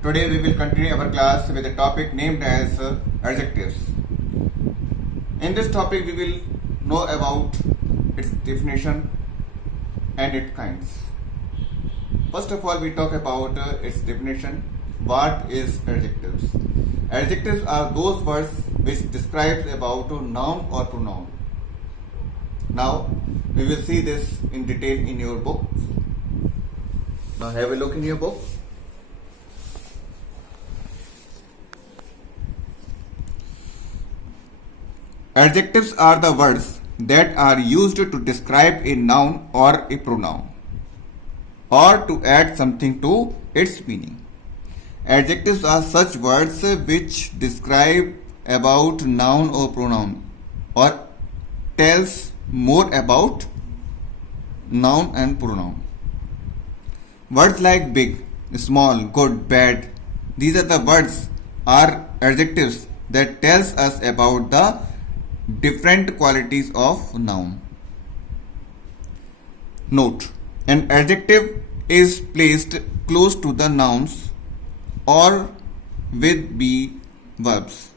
Today we will continue our class with a topic named as adjectives. In this topic we will know about its definition and its kinds. First of all, we talk about its definition. What is adjectives? Adjectives are those words which describes about a noun or pronoun. Now we will see this in detail in your book. Now have a look in your book. Adjectives are the words that are used to describe a noun or a pronoun, or to add something to its meaning. Adjectives are such words which describe about noun or pronoun, or tells more about noun and pronoun. Words like big, small, good, bad, these are the words are adjectives that tells us about the different qualities of noun. Note: an adjective is placed close to the nouns or with be verbs.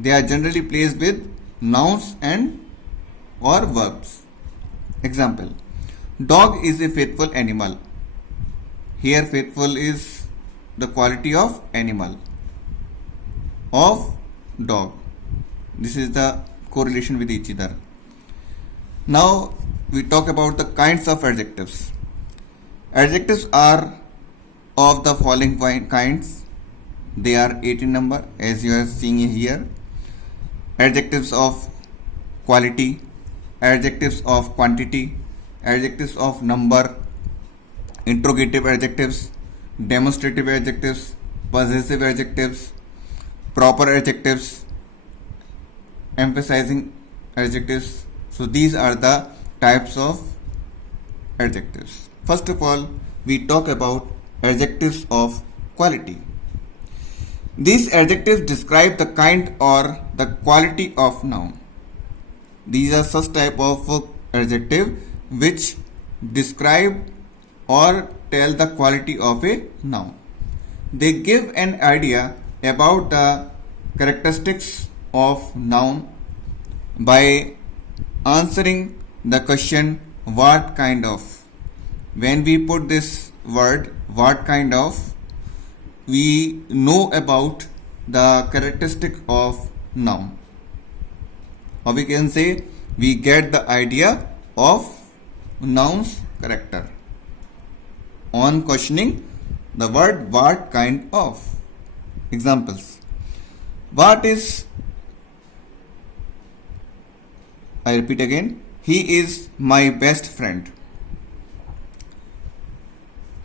They are generally placed with nouns and or verbs. Example: dog is a faithful animal. Here faithful is the quality of animal, of dog. This is the correlation with each other. Now we talk about the kinds of adjectives. Adjectives are of the following kinds. They are 18 number, as you are seeing here. Adjectives of quality, adjectives of quantity, adjectives of number, interrogative adjectives, demonstrative adjectives, possessive adjectives, proper adjectives, emphasizing adjectives. So these are the types of adjectives. First of all, we talk about adjectives of quality. These adjectives describe the kind or the quality of noun. These are such type of adjective which describe or tell the quality of a noun. They give an idea about the characteristics of noun by answering the question what kind of. When we put this word what kind of, we know about the characteristic of noun, or we can say we get the idea of noun's character on questioning the word what kind of. Examples: what is, I repeat again, he is my best friend.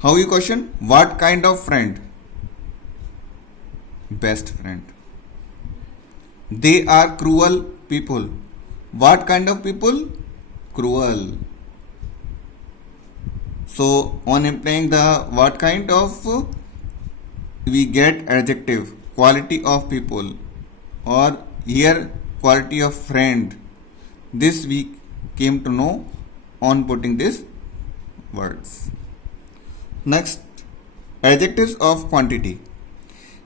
How you question? What kind of friend? Best friend. They are cruel people. What kind of people? Cruel. So on implying the what kind of, we get adjective quality of people, or here quality of friend. This we came to know on putting these words. Next, adjectives of quantity.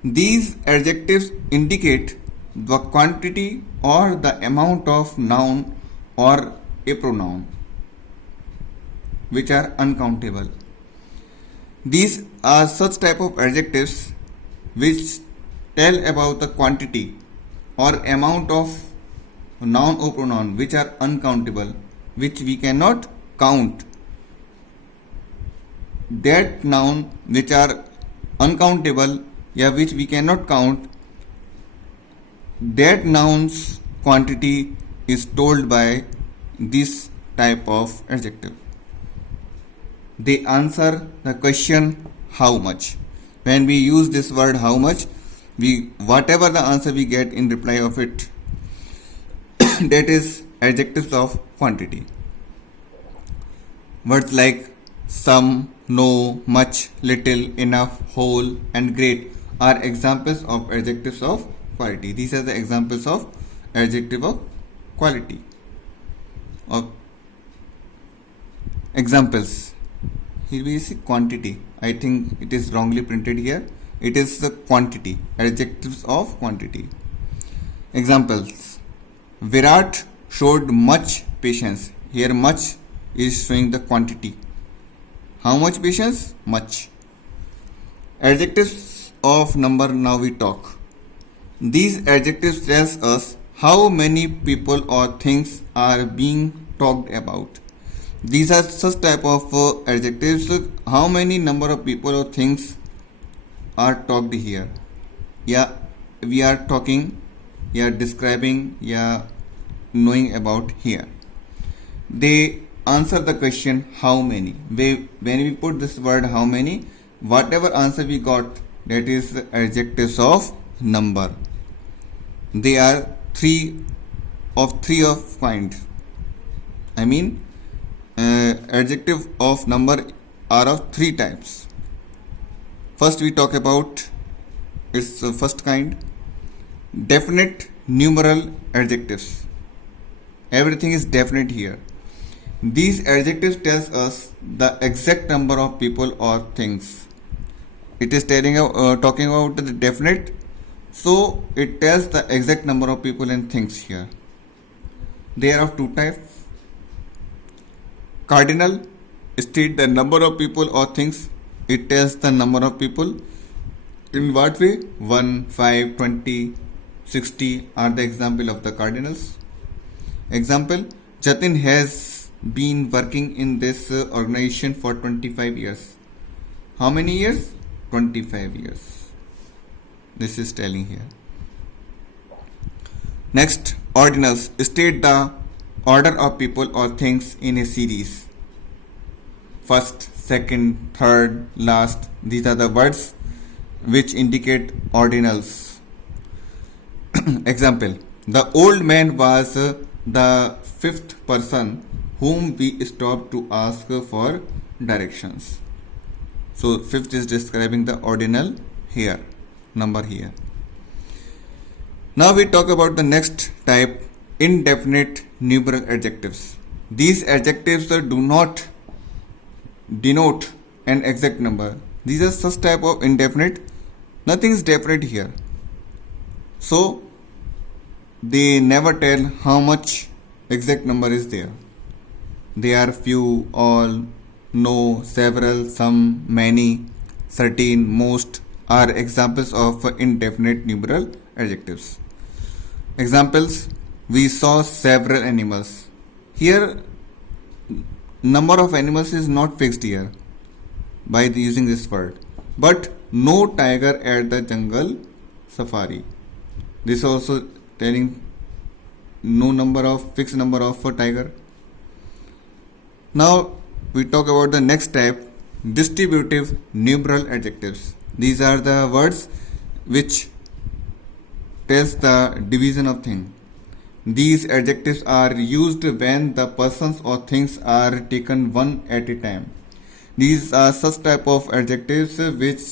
These adjectives indicate the quantity or the amount of noun or a pronoun which are uncountable. These are such type of adjectives which tell about the quantity or amount of noun or pronoun which are uncountable, which we cannot count. That noun which are uncountable, which we cannot count, that noun's quantity is told by this type of adjective. They answer the question how much. When we use this word how much, we whatever the answer we get in reply of it, that is adjectives of quantity. Words like some, no, much, little, enough, whole, and great are examples of adjectives of quality. These are the examples of adjective of quality. Of examples, here we see quantity. I think it is wrongly printed here. It is the quantity, adjectives of quantity. Examples: Virat showed much patience. Here much is showing the quantity. How much patience? Much. Adjectives of number, now we talk. These adjectives tells us how many people or things are being talked about. These are such type of adjectives. How many number of people or things are talked here? Yeah, we are talking, yeah, describing, yeah, knowing about here. They answer the question how many. When we put this word how many, whatever answer we got, that is the adjectives of number. They are three of kind. I mean, adjective of number are of three types. First we talk about its first kind, definite numeral adjectives. Everything is definite here. These adjectives tells us the exact number of people or things. It is talking about the definite, so it tells the exact number of people and things here. They are of two types. Cardinal state the number of people or things. It tells the number of people. In what way? 1, 5, 20, 60 are the example of the cardinals. Example: Jatin has been working in this organization for 25 years. How many years? 25 years. This is telling here. Next, ordinals state the order of people or things in a series. First, second, third, last. These are the words which indicate ordinals. Example: the old man was the fifth person whom we stopped to ask for directions. So fifth is describing the ordinal here, number here. Now we talk about the next type, indefinite numeral adjectives. These adjectives do not denote an exact number. These are such type of indefinite. Nothing is definite here. So they never tell how much exact number is there. They are few, all, no, several, some, many, certain, most are examples of indefinite numeral adjectives. Examples: we saw several animals. Here number of animals is not fixed here by using this word, but no tiger at the jungle safari. This also telling no number of fixed number of a tiger. Now we talk about the next type, distributive numeral adjectives. These are the words which tells the division of thing. These adjectives are used when the persons or things are taken one at a time. These are such type of adjectives which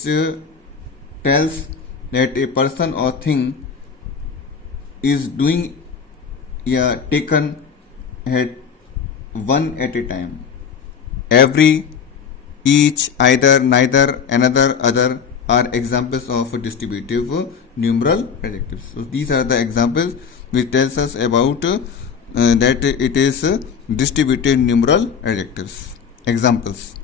tells that a person or thing is doing, taken at one at a time. Every, each, either, neither, another, other are examples of distributive numeral adjectives. So these are the examples which tells us about that it is distributive numeral adjectives. Examples: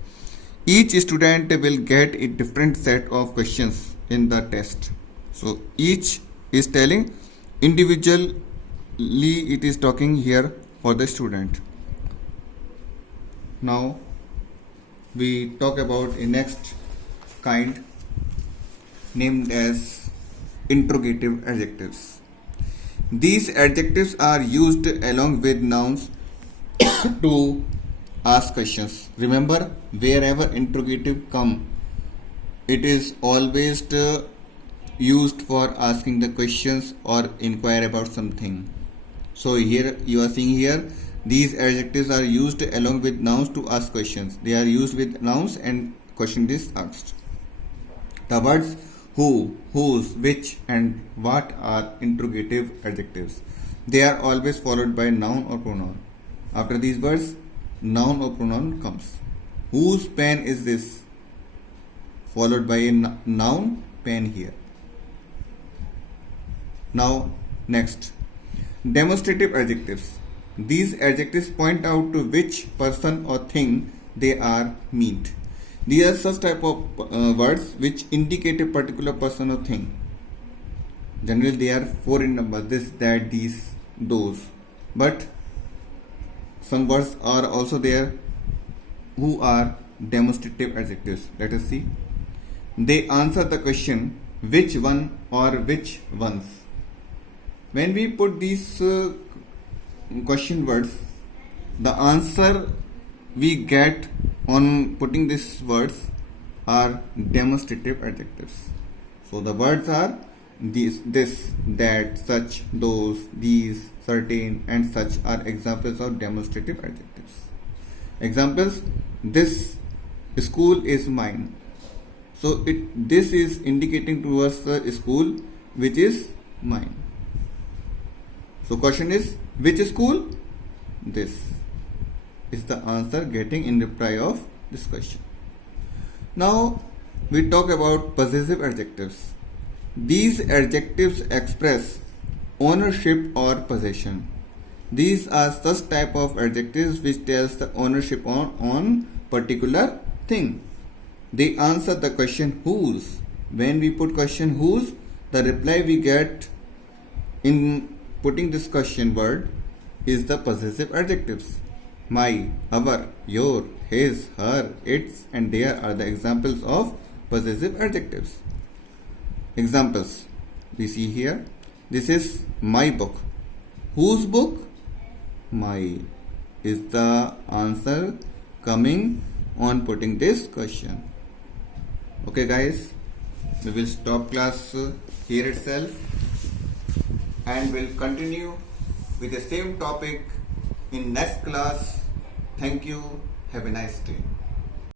each student will get a different set of questions in the test. So each is telling individually, it is talking here for the student. Now we talk about a next kind named as interrogative adjectives. These adjectives are used along with nouns to ask questions. Remember, wherever interrogative come, it is always used for asking the questions or inquire about something. So here you are seeing here, these adjectives are used along with nouns to ask questions. They are used with nouns and question is asked. The words who, whose, which and what are interrogative adjectives. They are always followed by noun or pronoun. After these words, noun or pronoun comes. Whose pen is this? Followed by a noun pen here. Now next, demonstrative adjectives. These adjectives point out to which person or thing they are meant. These are such type of words which indicate a particular person or thing. Generally they are 4 in number, this, that, these, those. But some words are also there who are demonstrative adjectives. Let us see. They answer the question which one or which ones. When we put these question words, the answer we get on putting these words are demonstrative adjectives. So the words are these, this, that, such, those, these, certain, and such are examples of demonstrative adjectives. Examples: this school is mine. So this is indicating towards the school which is mine. So question is, which school? This is the answer getting in reply of this question. Now we talk about possessive adjectives. These adjectives express ownership or possession. These are such type of adjectives which tells the ownership on particular thing. They answer the question whose. When we put question whose, the reply we get in putting this question word is the possessive adjectives. My, our, your, his, her, its, and their are the examples of possessive adjectives. Examples we see here. This is my book. Whose book? My is the answer coming on putting this question. Okay guys, we will stop class here itself and will continue with the same topic in next class. Thank you. Have a nice day.